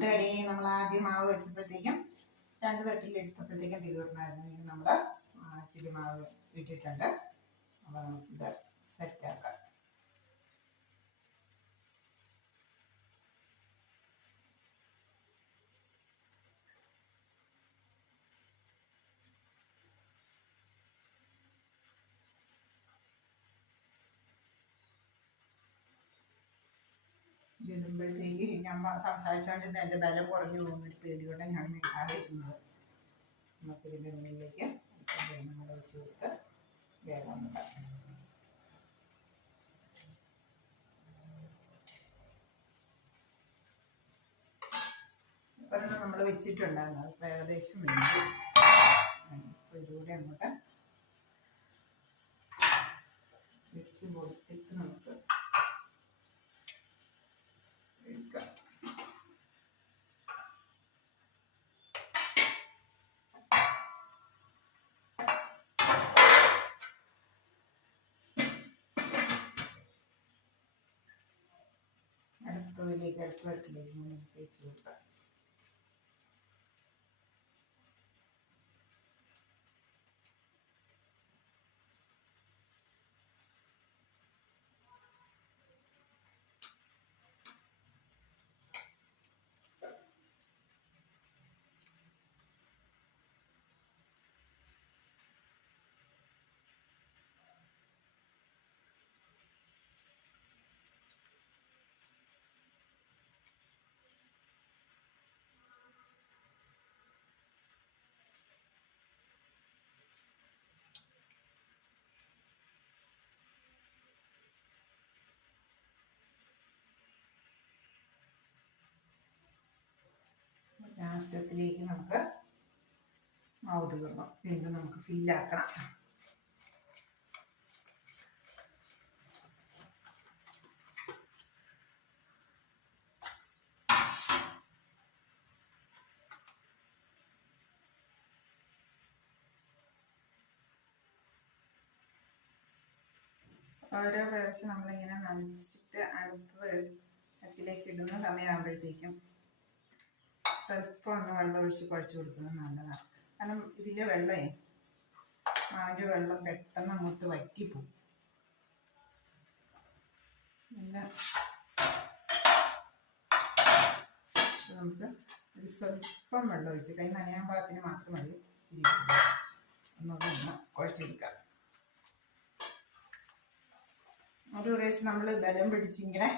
കൂട്ടുകാരി നമ്മൾ ആദ്യം മാവ് വെച്ചപ്പോഴത്തേക്കും രണ്ട് തട്ടിൽ എടുത്തപ്പോഴത്തേക്കും തീർന്നായിരുന്നു നമ്മൾ ചിരി മാവ് ഇട്ടിട്ടുണ്ട്. അപ്പം ഇത് ഇടുമ്പോഴത്തേക്ക് ഞാൻ സംസാരിച്ചുകൊണ്ടിരുന്ന എന്റെ ബലം കുറഞ്ഞു പോകുന്നൊരു പേടിയോടെ ഞാൻ ആയിരിക്കുന്നത് നമുക്ക് ഇതിന്റെ മുന്നിലേക്ക് നമ്മൾ വെച്ച് കൊടുത്ത് വേഗം ഒരെണ്ണം നമ്മൾ വെച്ചിട്ടുണ്ടായിരുന്നു. അത് ഏകദേശം വേണ്ടി അപ്പോൾ ഇതുകൂടെ അങ്ങോട്ട് വെച്ച് കൊടുത്തിട്ട് നമുക്ക് በርበሬ ሊሆን ቤት ይወጣል ലാസ്റ്റത്തിലേക്ക് നമുക്ക് മാവ് തീർന്നു വീണ്ടും നമുക്ക് ഫില്ലാക്കണം ഓരോ പ്രാവശ്യം നമ്മളിങ്ങനെ നനച്ചിട്ട് അടുപ്പ് അച്ചിലേക്ക് ഇടുന്ന സമയമാകുമ്പോഴത്തേക്കും സ്വല്പം ഒന്ന് വെള്ളം ഒഴിച്ച് കുഴച്ച് കൊടുക്കുന്നത് നല്ലതാണ് കാരണം ഇതിന്റെ വെള്ളമേ മാവിന്റെ വെള്ളം പെട്ടെന്ന് അങ്ങോട്ട് വറ്റിപ്പോവും. പിന്നെ നമുക്ക് ഒരു സ്വല്പം വെള്ളം ഒഴിച്ച് കൈ നനയാൻ പാകത്തിന് മാത്രം മതി. ഒന്നുകൂടെ ഒന്ന് കുഴച്ചെടുക്കാം ഒരു പ്രാവശ്യം നമ്മൾ ബലം പിടിച്ചിങ്ങനെ